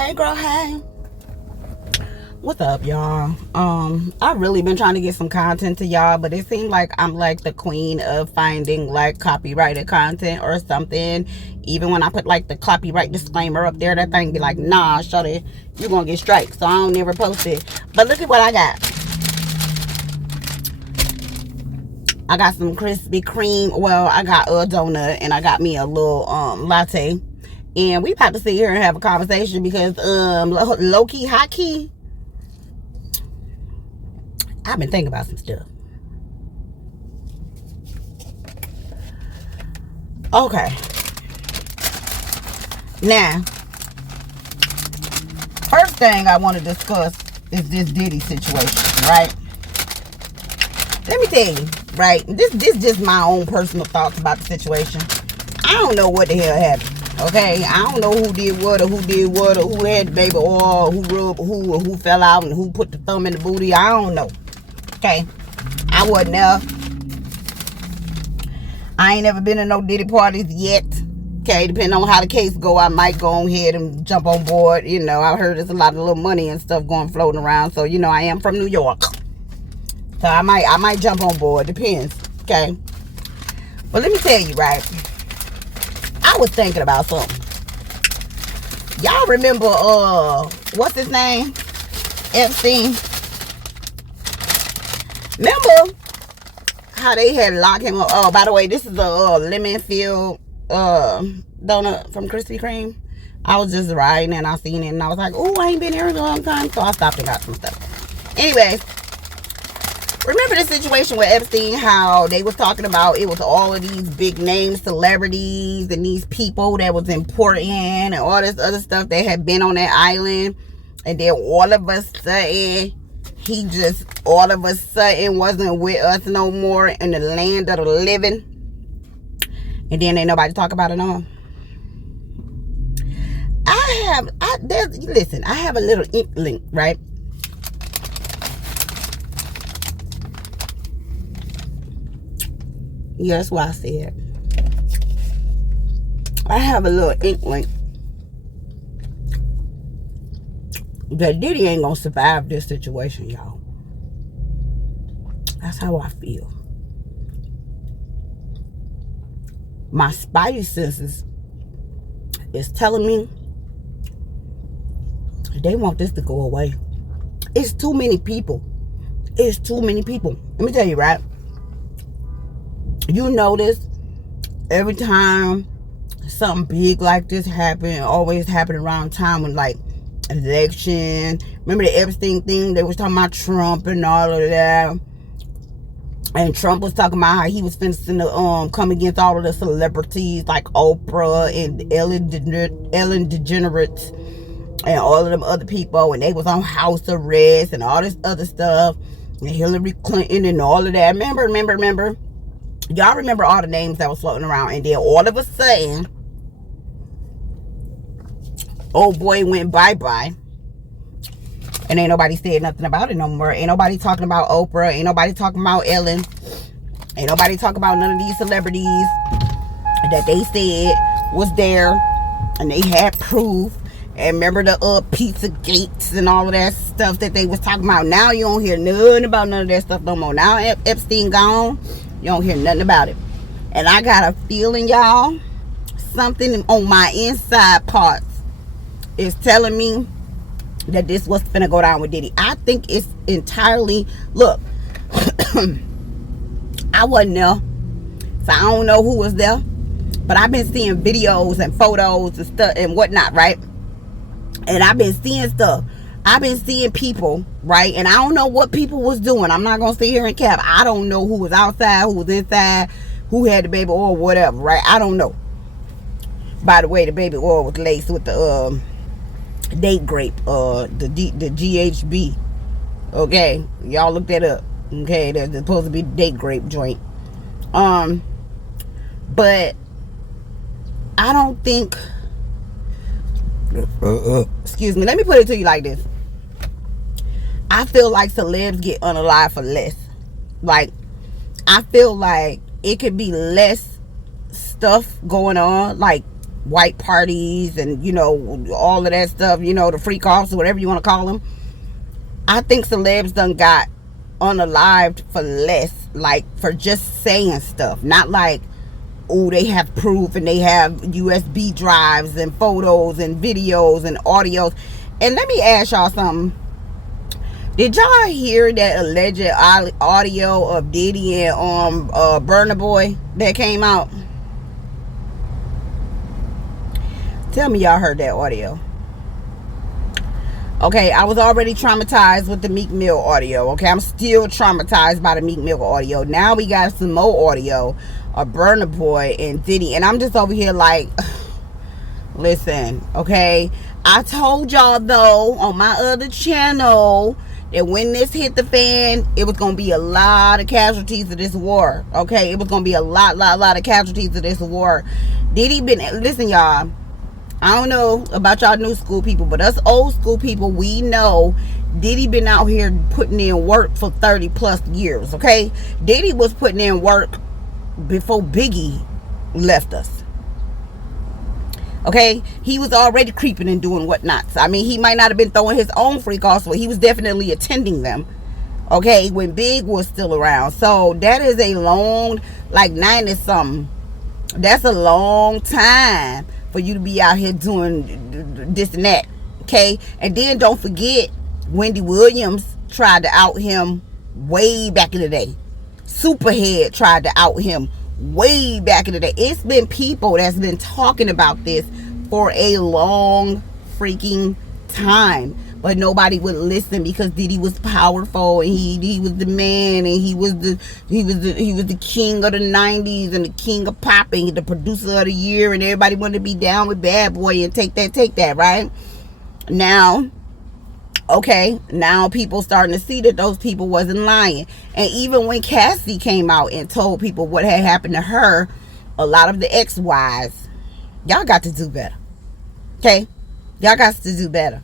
Hey girl, hey. What's up, y'all? I've really been trying to get some content to y'all, but it seems like I'm like the queen of finding like copyrighted content or something. Even when I put like the copyright disclaimer up there, that thing be like, nah, shorty, you're gonna get striked. So I don't never post it. But look at what I got. I got some Krispy Kreme. Well, I got a donut and I got me a little latte. And we about to sit here and have a conversation because low key, high key, I've been thinking about some stuff. Okay. Now, first thing I want to discuss is this Diddy situation, right? Let me tell you, right? This just my own personal thoughts about the situation. I don't know what the hell happened. Okay, I don't know who did what or who had the baby oil, who rubbed who, or who fell out and who put the thumb in the booty. I don't know. Okay, I wasn't there. I ain't never been to no Diddy parties yet. Okay, depending on how the case go, I might go on ahead and jump on board. You know, I heard there's a lot of little money and stuff floating around. So, you know, I am from New York. So I might jump on board. Depends. Okay. But let me tell you, right? I was thinking about something. Y'all remember what's his name? Epstein. Remember how they had locked him up? Oh, by the way, this is a lemon filled donut from Krispy Kreme. I was just riding and I seen it and I was like, oh, I ain't been here in a long time. So I stopped and got some stuff. Anyways, remember the situation with Epstein, how they was talking about it was all of these big name celebrities and these people that was important and all this other stuff that had been on that island. And then all of a sudden, he just all of a sudden wasn't with us no more in the land of the living. And then ain't nobody talk about it no more. Listen, I have a little inkling, right? Yeah, that's why I said I have a little inkling that Diddy ain't gonna survive this situation, y'all. That's how I feel. My spidey senses is telling me they want this to go away. It's too many people. It's too many people. Let me tell you, right? You notice every time something big like this happen, always happen around time when like election. Remember the Epstein thing? They was talking about Trump and all of that. And Trump was talking about how he was finna to come against all of the celebrities like Oprah and Ellen DeGeneres and all of them other people, and they was on house arrest and all this other stuff, and Hillary Clinton and all of that. Remember? Y'all remember all the names that was floating around, and then all of a sudden, old boy went bye-bye. And ain't nobody said nothing about it no more. Ain't nobody talking about Oprah. Ain't nobody talking about Ellen. Ain't nobody talking about none of these celebrities that they said was there. And they had proof. And remember the pizza gates and all of that stuff that they was talking about. Now you don't hear nothing about none of that stuff no more. Now Epstein gone. You don't hear nothing about it. And I got a feeling, y'all, something on my inside parts is telling me that this was finna go down with Diddy. I think it's entirely, look, I wasn't there, so I don't know who was there, but I've been seeing videos and photos and stuff and whatnot, right? And I've been seeing stuff. I've been seeing people, right? And I don't know what people was doing. I'm not gonna sit here and cap. I don't know who was outside, who was inside, who had the baby oil, whatever, right? I don't know. By the way, the baby oil was laced with the date grape, the GHB. Okay, y'all look that up. Okay, there's supposed to be date grape joint. But I don't think. Excuse me. Let me put it to you like this. I feel like celebs get unalive for less. Like, I feel like it could be less stuff going on. Like, white parties and, you know, all of that stuff, you know, the freak offs or whatever you want to call them. I think celebs done got unalived for less, like for just saying stuff. Not like, oh, they have proof and they have USB drives and photos and videos and audios. And let me ask y'all something. Did y'all hear that alleged audio of Diddy and Burna Boy that came out? Tell me y'all heard that audio. Okay, I was already traumatized with the Meek Mill audio. Okay, I'm still traumatized by the Meek Mill audio. Now we got some more audio of Burna Boy and Diddy. And I'm just over here like, listen, okay? I told y'all, though, on my other channel, that when this hit the fan, it was going to be a lot of casualties of this war. Okay, it was going to be a lot of casualties of this war. Diddy been, listen, y'all. I don't know about y'all new school people, but us old school people, we know Diddy been out here putting in work for 30 plus years, okay? Diddy was putting in work before Biggie left us, okay? He was already creeping and doing whatnots. I mean, he might not have been throwing his own freak offs, but he was definitely attending them, okay, when Big was still around. So that is a long, like 90 something. That's a long time for you to be out here doing this and that, okay? And then don't forget, Wendy Williams tried to out him way back in the day. Superhead tried to out him way back in the day. It's been people that's been talking about this for a long freaking time, but nobody would listen because Diddy was powerful and he was the man, and he was the king of the 90s and the king of pop and the producer of the year, and everybody wanted to be down with Bad Boy and take that, right? Now, okay, now people starting to see that those people wasn't lying. And even when Cassie came out and told people what had happened to her, a lot of the ex-wives, y'all got to do better, okay? Y'all got to do better.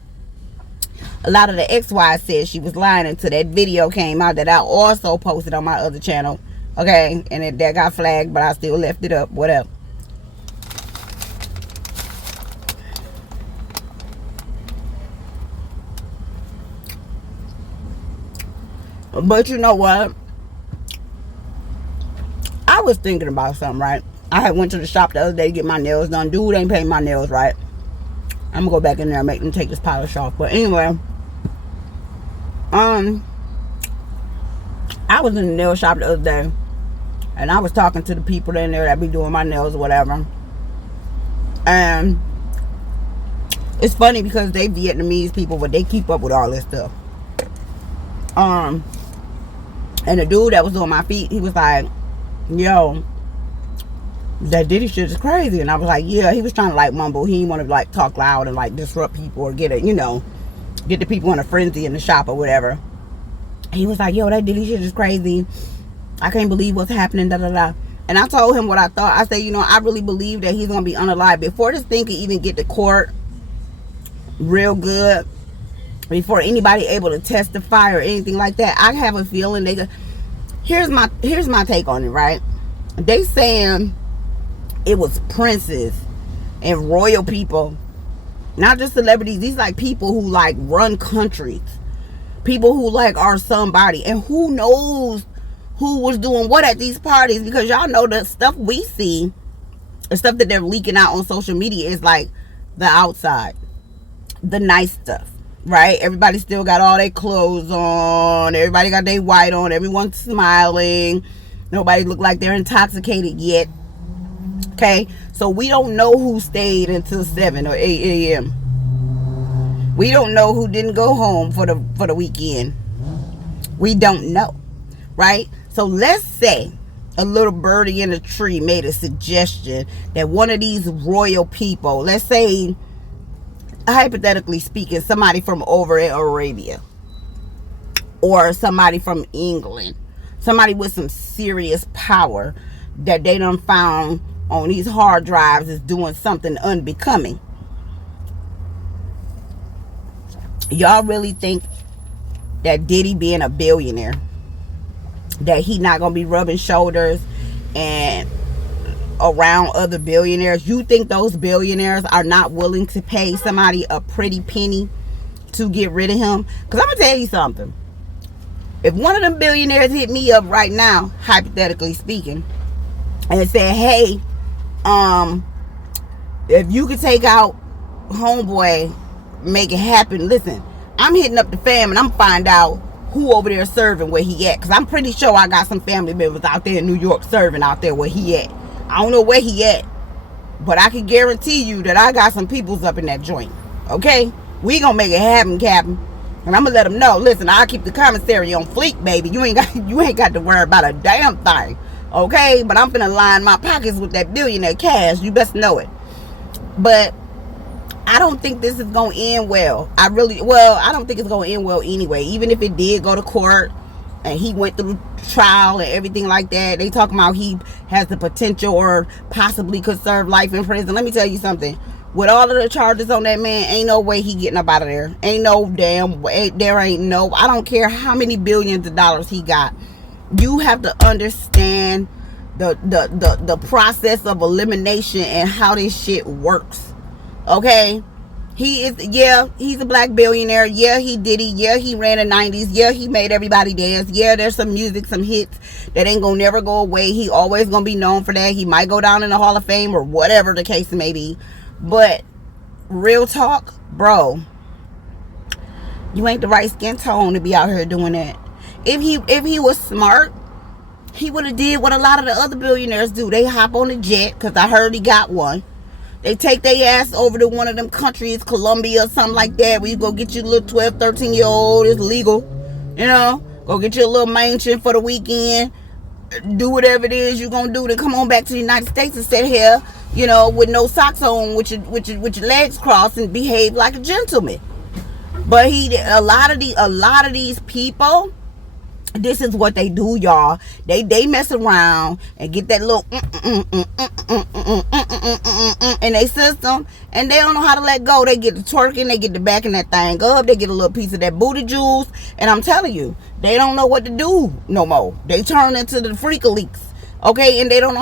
A lot of the ex-wives said she was lying until that video came out that I also posted on my other channel. Okay, and that got flagged, but I still left it up, whatever. But you know what? I was thinking about something, right? I had went to the shop the other day to get my nails done. Dude ain't paying my nails right. I'm gonna go back in there and make them take this polish off. But anyway, I was in the nail shop the other day, and I was talking to the people in there that be doing my nails or whatever. And it's funny because they Vietnamese people, but they keep up with all this stuff. And the dude that was doing my feet, he was like, yo, that Diddy shit is crazy. And I was like, yeah. He was trying to like mumble. He didn't want to like talk loud and like disrupt people or get it, you know, get the people in a frenzy in the shop or whatever. He was like, yo, that Diddy shit is crazy. I can't believe what's happening, da da da. And I told him what I thought. I said, you know, I really believe that he's gonna be unalive before this thing could even get to court real good, before anybody able to testify or anything like that. I have a feeling they could. Here's my take on it, right? They saying it was princes and royal people, not just celebrities. These like people who like run countries, people who like are somebody, and who knows who was doing what at these parties, because y'all know the stuff we see, the stuff that they're leaking out on social media is like the outside, the nice stuff, right? Everybody still got all their clothes on, everybody got their white on, everyone's smiling, nobody look like they're intoxicated yet. Okay, so we don't know who stayed until 7 or 8 a.m. We don't know who didn't go home for the weekend. We don't know, right? So let's say a little birdie in a tree made a suggestion that one of these royal people, let's say, hypothetically speaking, somebody from over in Arabia, or somebody from England, somebody with some serious power that they done found on these hard drives is doing something unbecoming. Y'all really think that Diddy being a billionaire, that he not gonna be rubbing shoulders and around other billionaires. You think those billionaires are not willing to pay somebody a pretty penny to get rid of him? Because I'm going to tell you something. If one of them billionaires hit me up right now, hypothetically speaking, and said, hey, if you could take out homeboy, make it happen, listen, I'm hitting up the fam and I'm find out who over there serving where he at. Because I'm pretty sure I got some family members out there in New York serving out there where he at. I don't know where he at, but I can guarantee you that I got some peoples up in that joint. Okay? We gonna make it happen, Captain. And I'm gonna let them know, listen, I'll keep the commissary on fleek, baby. You ain't got to worry about a damn thing. Okay? But I'm finna line my pockets with that billionaire cash. You best know it. But I don't think this is gonna end well. I don't think it's gonna end well anyway. Even if it did go to court and he went through trial and everything like that, they talking about he has the potential or possibly could serve life in prison. Let me tell you something. With all of the charges on that man, ain't no way he getting up out of there. Ain't no damn way. There ain't no. I don't care how many billions of dollars he got. You have to understand the process of elimination and how this shit works. Okay? He's a black billionaire. Yeah, he Diddy. Yeah, he ran the 90s. Yeah, he made everybody dance. Yeah, there's some music, some hits that ain't gonna never go away. He always gonna be known for that. He might go down in the Hall of Fame or whatever the case may be. But real talk, bro, you ain't the right skin tone to be out here doing that. If he was smart, he would have did what a lot of the other billionaires do. They hop on a jet, because I heard he got one. They take their ass over to one of them countries, Colombia or something like that, where you go get your little 12, 13-year-old. It's legal. You know? Go get your little mansion for the weekend. Do whatever it is you're going to do. Then come on back to the United States and sit here, you know, with no socks on, with your legs crossed, and behave like a gentleman. But a lot of these people, this is what they do, y'all. They mess around and get that little in their system, and they don't know how to let go. They get the twerking, they get the backing that thing up, they get a little piece of that booty juice, and I'm telling you, they don't know what to do no more. They turn into the freakaleaks, okay? And they don't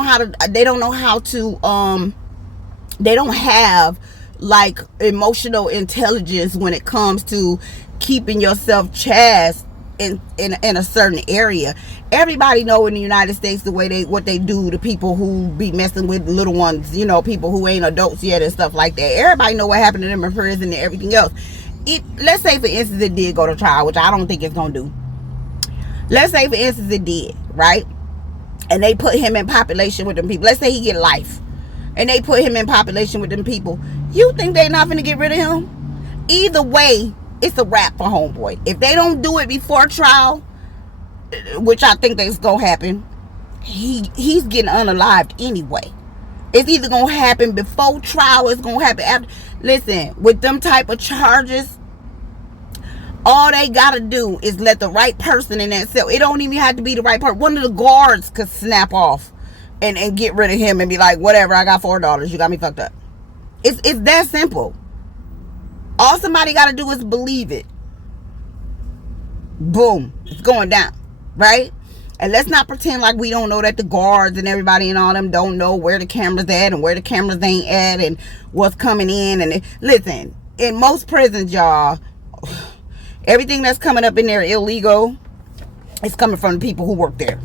have like emotional intelligence when it comes to keeping yourself chaste in a certain area. Everybody know in the United States what they do to people who be messing with little ones, you know, people who ain't adults yet and stuff like that. Everybody know what happened to them in prison and everything else. Let's say for instance it did go to trial, which I don't think it's gonna do. Let's say for instance it did, right? And they put him in population with them people. Let's say he get life, and they put him in population with them people. You think they not gonna get rid of him? Either way, it's a wrap for homeboy. If they don't do it before trial, which I think that's gonna happen, he's getting unalived anyway. It's either gonna happen before trial, or it's gonna happen after. Listen, with them type of charges, all they gotta do is let the right person in that cell. It don't even have to be the right person. One of the guards could snap off and get rid of him and be like, whatever, I got $4. You got me fucked up. It's that simple. All somebody got to do is believe it. Boom. It's going down. Right? And let's not pretend like we don't know that the guards and everybody and all them don't know where the cameras at and where the cameras ain't at and what's coming in. And listen, in most prisons, y'all, everything that's coming up in there illegal is coming from the people who work there.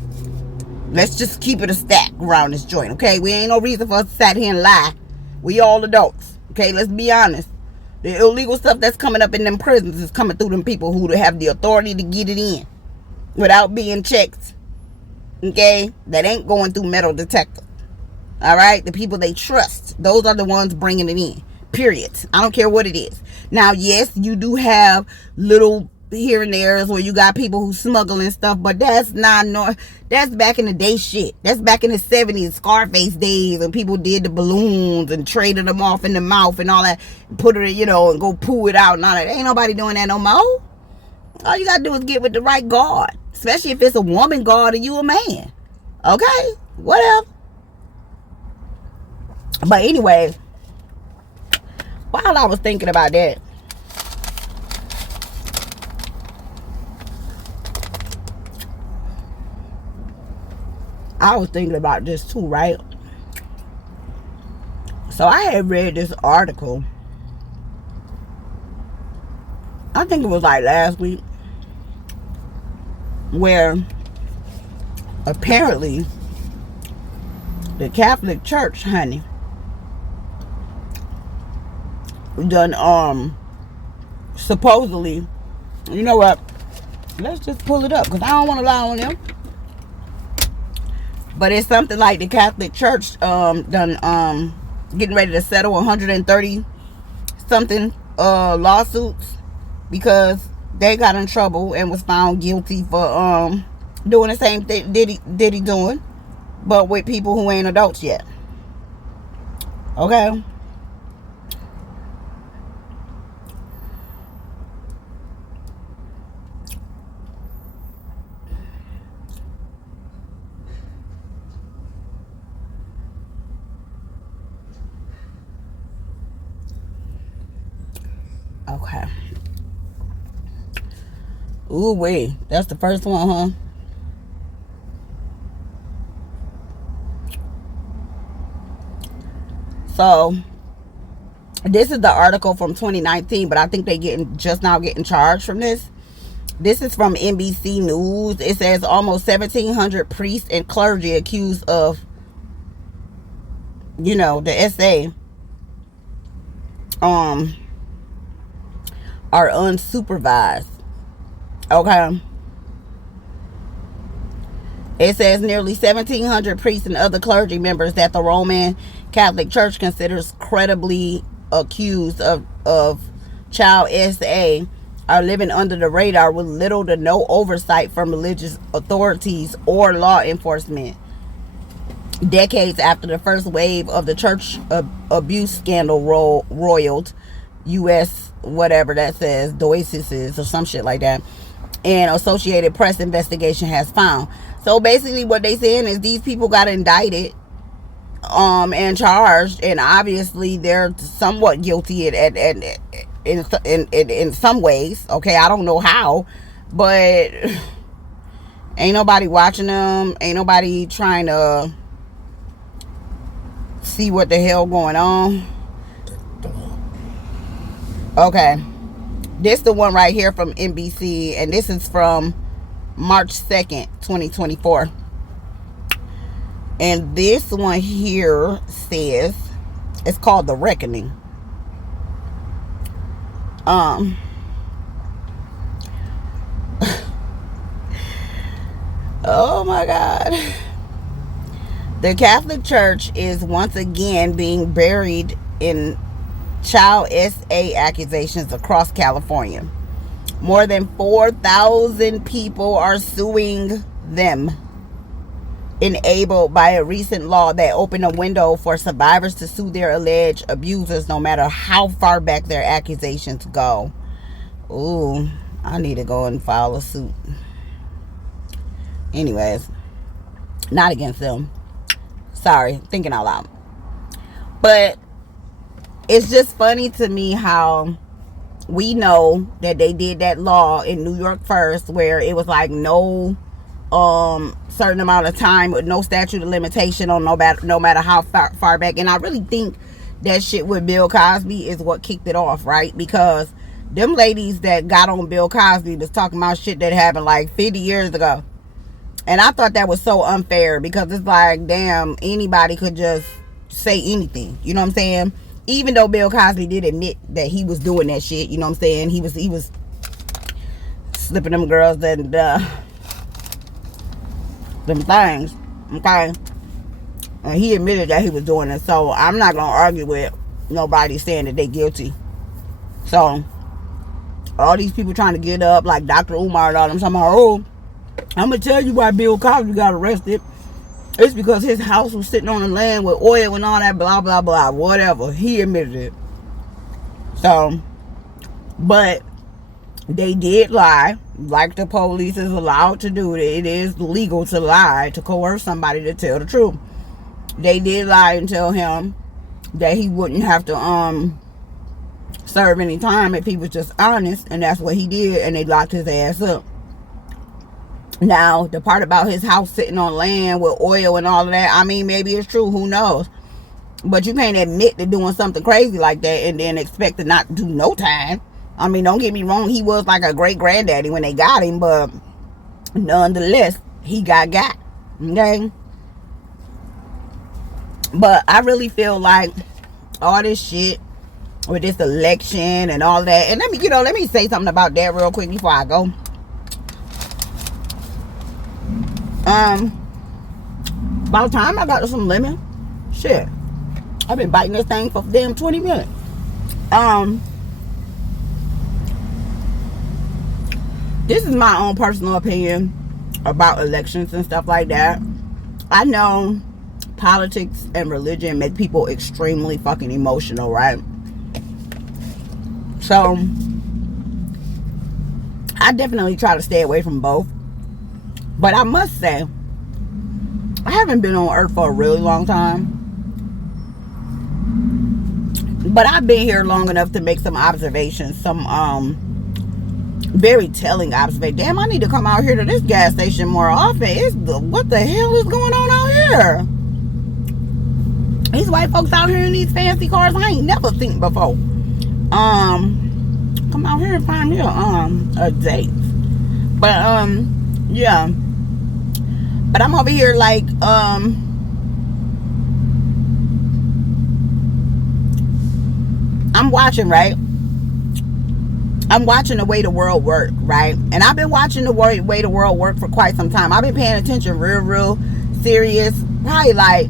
Let's just keep it a stack around this joint, okay? We ain't no reason for us to sit here and lie. We all adults, okay? Let's be honest. The illegal stuff that's coming up in them prisons is coming through them people who have the authority to get it in without being checked. Okay? That ain't going through metal detector. Alright? The people they trust, those are the ones bringing it in. Period. I don't care what it is. Now, yes, you do have little here and there where you got people who smuggle and stuff, but that's that's back in the day shit. That's back in the 70s, Scarface days, and people did the balloons and traded them off in the mouth and all that, put it, you know, and go poo it out and all that. Ain't nobody doing that no more. All you gotta do is get with the right guard, especially if it's a woman guard and you a man. Okay, whatever. But anyway, while I was thinking about that, I was thinking about this too, right? So I had read this article, I think it was like last week, where apparently the Catholic Church, honey, done supposedly, you know what, let's just pull it up because I don't want to lie on them, but it's something like the Catholic Church done getting ready to settle 130 something lawsuits because they got in trouble and was found guilty for doing the same thing Diddy doing, but with people who ain't adults yet. Okay. Okay. Ooh wait, that's the first one, huh? So this is the article from 2019, but I think they just now getting charged from this. This is from NBC News. It says almost 1,700 priests and clergy accused of, you know, the SA are unsupervised. Okay. It says nearly 1,700 priests and other clergy members that the Roman Catholic Church considers credibly accused of child SA are living under the radar with little to no oversight from religious authorities or law enforcement. Decades after the first wave of the church abuse scandal roiled U.S. whatever that says, Doices or some shit like that, and Associated Press investigation has found. So basically what they saying is these people got indicted and charged, and obviously they're somewhat guilty in some ways. Okay, I don't know how, but ain't nobody watching them, ain't nobody trying to see what the hell going on. Okay, this the one right here from NBC, and this is from March 2nd, 2024. And this one here says, it's called The Reckoning. Oh my God. The Catholic Church is once again being buried in child SA accusations across California. More than 4,000 people are suing them, enabled by a recent law that opened a window for survivors to sue their alleged abusers no matter how far back their accusations go. Ooh, I need to go and file a suit. Anyways, not against them. Sorry, thinking out loud. But it's just funny to me how we know that they did that law in New York first, where it was like no certain amount of time with no statute of limitation on no matter how far back. And I really think that shit with Bill Cosby is what kicked it off, right? Because them ladies that got on Bill Cosby was talking about shit that happened like 50 years ago. And I thought that was so unfair, because it's like, damn, anybody could just say anything. You know what I'm saying? Even though Bill Cosby did admit that he was doing that shit, you know what I'm saying? He was slipping them girls and them things, okay? And he admitted that he was doing it. So I'm not gonna argue with nobody saying that they guilty. So all these people trying to get up, like Dr. Umar and all them, talking about, oh, I'm gonna tell you why Bill Cosby got arrested. It's because his house was sitting on the land with oil and all that, blah, blah, blah, whatever. He admitted it. So, but they did lie, like the police is allowed to do. It is legal to lie, to coerce somebody to tell the truth. They did lie and tell him that he wouldn't have to serve any time if he was just honest, and that's what he did, and they locked his ass up. Now, the part about his house sitting on land with oil and all of that, I mean, maybe it's true. Who knows? But you can't admit to doing something crazy like that and then expect to not do no time. I mean, don't get me wrong. He was like a great granddaddy when they got him. But nonetheless, he got. Okay? But I really feel like all this shit with this election and all that. And let me say something about that real quick before I go. About time I got some lemon. Shit. I've been biting this thing for damn 20 minutes. This is my own personal opinion about elections and stuff like that. I know politics and religion make people extremely fucking emotional, right? So I definitely try to stay away from both. But I must say, I haven't been on earth for a really long time. But I've been here long enough to make some observations, some very telling observation. Damn, I need to come out here to this gas station more often. What the hell is going on out here? These white folks out here in these fancy cars I ain't never seen before. Come out here and find me a date. But yeah. But I'm over here like I'm watching, right? I'm watching the way the world work, right? And I've been watching the way the world work for quite some time. I've been paying attention real serious. Probably like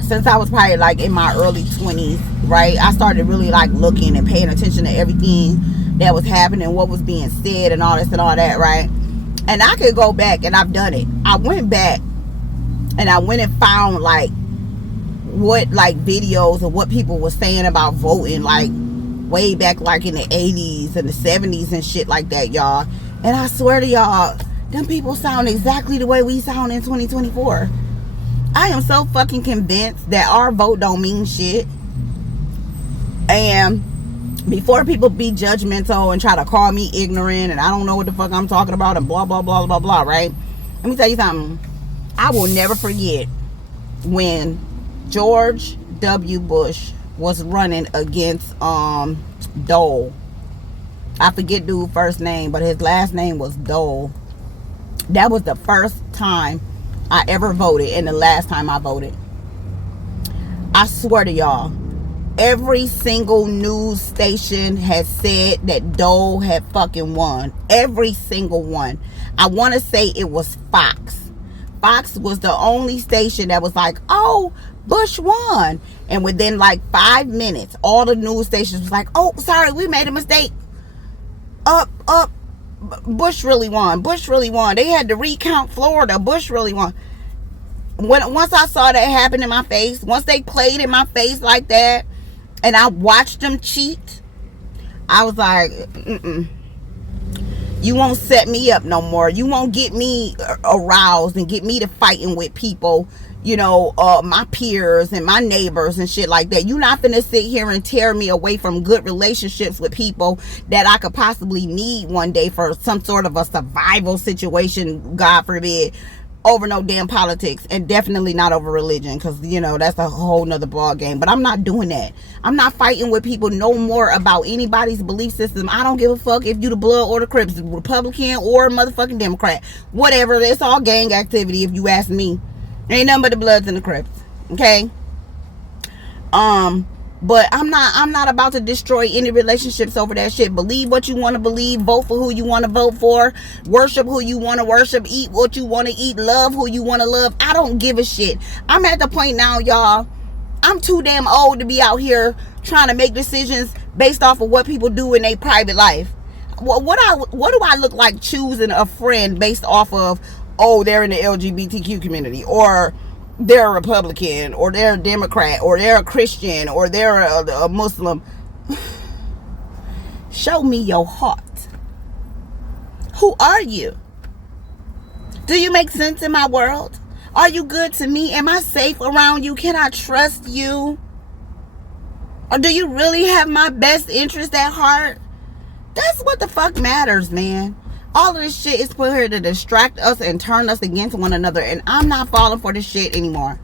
since I was probably like in my early 20s, right? I started really like looking and paying attention to everything that was happening, what was being said and all this and all that, right? And I could go back, and I've done it. I went back and I went and found like what like videos of what people were saying about voting like way back like in the 80s and the 70s and shit like that, y'all. And I swear to y'all, them people sound exactly the way we sound in 2024. I am so fucking convinced that our vote don't mean shit. And before people be judgmental and try to call me ignorant and I don't know what the fuck I'm talking about and blah blah blah blah blah, right? Let me tell you something. I will never forget when George W. Bush was running against Dole. I forget dude's first name, but his last name was Dole. That was the first time I ever voted and the last time I voted. I swear to y'all, every single news station has said that Dole had fucking won. Every single one. I want to say it was Fox. Fox was the only station that was like, oh, Bush won. And within like 5 minutes, all the news stations was like, oh, sorry, we made a mistake. Bush really won. Bush really won. They had to recount Florida. Bush really won. Once I saw that happen in my face, once they played in my face like that, and I watched them cheat, I was like, you won't set me up no more. You won't get me aroused and get me to fighting with people, you know, my peers and my neighbors and shit like that. You're not finna sit here and tear me away from good relationships with people that I could possibly need one day for some sort of a survival situation, God forbid, over no damn politics, and definitely not over religion, because, you know, that's a whole nother ball game. But I'm not doing that. I'm not fighting with people no more about anybody's belief system. I don't give a fuck if you the blood or the Crips, Republican or motherfucking Democrat, whatever. It's all gang activity if you ask me. Ain't nothing but the Bloods and the Crips, okay? But I'm not about to destroy any relationships over that shit. Believe what you want to believe. Vote for who you want to vote for. Worship who you want to worship. Eat what you want to eat. Love who you want to love. I don't give a shit. I'm at the point now, y'all. I'm too damn old to be out here trying to make decisions based off of what people do in their private life. What do I look like choosing a friend based off of, oh, they're in the LGBTQ community, or they're a Republican, or they're a Democrat, or they're a Christian, or they're a Muslim? Show me your heart. Who are you? Do you make sense in my world? Are you good to me? Am I safe around you? Can I trust you? Or do you really have my best interest at heart? That's what the fuck matters, man. All of this shit is put here to distract us and turn us against one another. And I'm not falling for this shit anymore.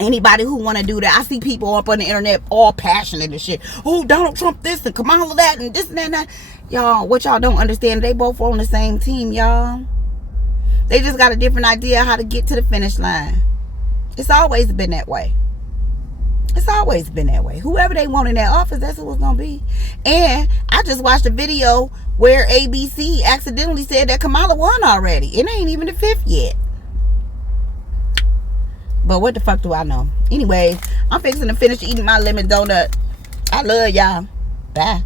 Anybody who want to do that, I see people up on the internet all passionate and shit. Oh, Donald Trump this and Kamala that and this and that and that. Y'all, what y'all don't understand, they both on the same team, y'all. They just got a different idea how to get to the finish line. It's always been that way. It's always been that way. Whoever they want in that office, that's who it's going to be. And I just watched a video where ABC accidentally said that Kamala won already. It ain't even the 5th yet. But what the fuck do I know? Anyways, I'm fixing to finish eating my lemon donut. I love y'all. Bye.